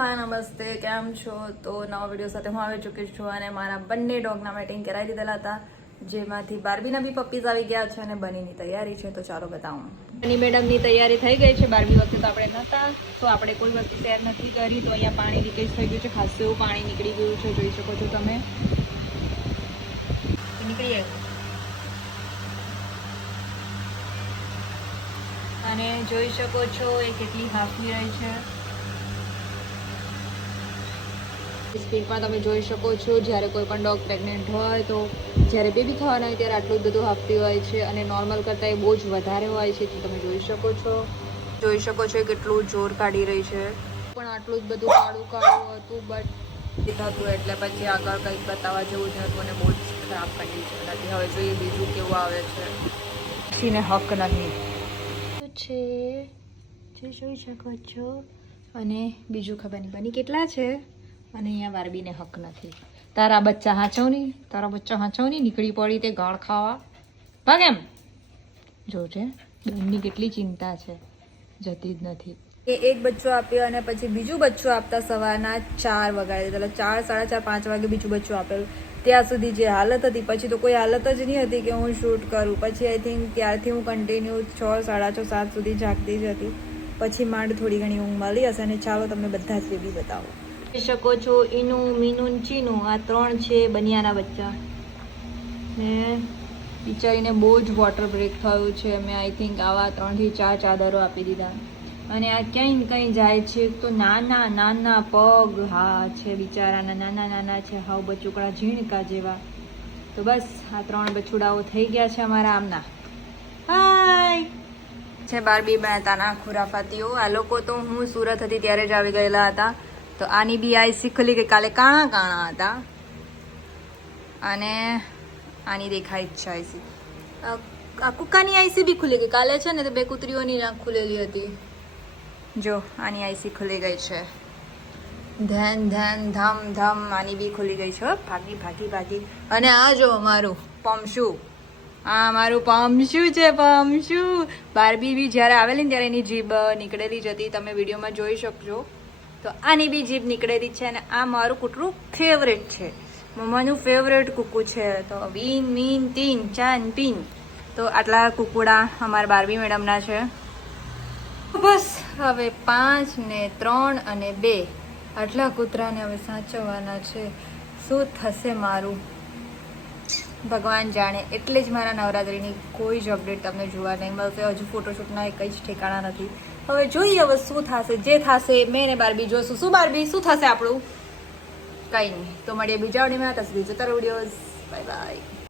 હા નમસ્તે, કેમ છો? તો નવા વિડીયો સાથે હું આવી ચૂકી છું અને મારા બંને ડોગના મેટિંગ કરાવી દીધેલા હતા, જેમાંથી બાર્બીના બી પપ્પીઝ આવી ગયા છે અને બનીની તૈયારી છે. તો ચાલો બતાવું. બની મેડમની તૈયારી થઈ ગઈ છે. બાર્બી વખતે તો આપણે નહોતા, તો આપણે કોઈ વસ્તુ શેર નથી કરી. તો અહીંયા પાણી લીકેજ થઈ ગયું છે, ખાસું એવું પાણી નીકળી ગયું છે, જોઈ શકો છો તમે. નીકળી આવ્યું અને જોઈ શકો છો એ કેટલી હાફી રહી છે. સ્પીડમાં તમે જોઈ શકો છો, જ્યારે કોઈ પણ ડોગ પ્રેગ્નેન્ટ હોય તો જ્યારે બેબી થવાના હોય ત્યારે આટલું જ બધું હાફતી હોય છે અને નોર્મલ કરતાં એ બહુ જ વધારે હોય છે. તો તમે જોઈ શકો છો કેટલું જોર કાઢી રહી છે. પણ આટલું જ બધું કાળું હતું, બટ થતું એટલે પછી આગળ કંઈક બતાવવા જેવું જ હતું અને બહુ જ ખરાબ કન્ડિશન હતી. હવે જોઈએ બીજું કેવું આવે છે. પક્ષીને હક નથી છે, જે જોઈ શકો છો. અને બીજું ખબર નહીં બની કેટલા છે. અને અહીંયા બાર્બીને હક નથી. તારા બચ્ચા હાચવની નીકળી પડી તે ગાળ ખાવા. ભાગ એમ જોજે, બેનની કેટલી ચિંતા છે, જતી જ નથી. એ એક બચ્ચું આપ્યું અને પછી બીજું બચ્ચું આપતા સવારના 4 વગાડી દીધેલા. 4, 4:30, 5 વાગે બીજું બચ્ચું આપેલું. ત્યાં સુધી જે હાલત હતી, પછી તો કોઈ હાલત જ નહીં હતી કે હું શૂટ કરું. પછી આઈ થિંક ત્યારથી હું કન્ટિન્યુ 6, 6:30, 7 સુધી જાગતી જ હતી. પછી માંડ થોડી ઘણી ઊંઘ મળી હશે. અને ચાલો તમને બધા જ બેબી બતાવો. જોઈ શકો છો ઈનું, મીનું, ચીનું, આ 3 છે બનિયાના બચ્ચા. ને બિચારીને બહુ જ વોટર બ્રેક થયું છે. મેં આઈ થિંક આવા 3 થી 4 ચાદરો આપી દીધા. અને આ ક્યાંય કંઈ જાય છે તો નાના પગ હા છે બિચારાના, નાના છે, હાવ બચુકડા ઝીણકા જેવા. તો બસ આ 3 બચુડાઓ થઈ ગયા છે અમારા આમના. હાય છે બાર્બી મહેતાના ખુરાફાતીઓ. આ લોકો તો હું સુરત હતી ત્યારે જ આવી ગયેલા હતા. તો આની બી આઈસી ખુલી ગઈ. કાલે કાણા હતા અને આની દેખાય જ છે આઈસી. આ કુકાની આઈસી બી ખુલી ગઈ. કાલે છે ને તો 2 કૂતરીઓની આંખ ખુલેલી હતી. જો આની આઈસી ખુલી ગઈ છે. ધન ધમ આની બી ખુલી ગઈ છે. ભાગી. અને આ જો અમારું પમશુ, આ અમારું પમશુ છે. પમશુ બાર્બી બી જ્યારે આવેલી ને ત્યારે એની જીભ નીકળેલી જ હતી, તમે વિડીયોમાં જોઈ શકજો. તો આની બી જીભ નીકળેલી છે. અને આ મારું કૂતરું ફેવરેટ છે, મમ્માનું ફેવરેટ કૂકુ છે. તો વીન મીન તીન ચાન પીન. તો આટલા કૂકુડા અમારા બાર્બી મેડમના છે. બસ હવે 5 ને 3 અને 2 આટલા કૂતરાને હવે સાચવવાના છે. શું થશે મારું ભગવાન જાણે. એટલે જ મારા નવરાત્રિની કોઈ જ અપડેટ તમને જોવા નહીં મળશે. હજુ ફોટોશૂટના કંઈ જ ઠેકાણા નથી. હવે જોઈએ હવે શું થશે. જે થશે મેં ને બાર્બી જોશું. શું બાર્બી, શું થશે આપણું? કંઈ નહીં. તો મળીએ બીજા વિડીયોમાં. ત્યાં સુધી જોતા રહો વિડીયોઝ. Bye bye.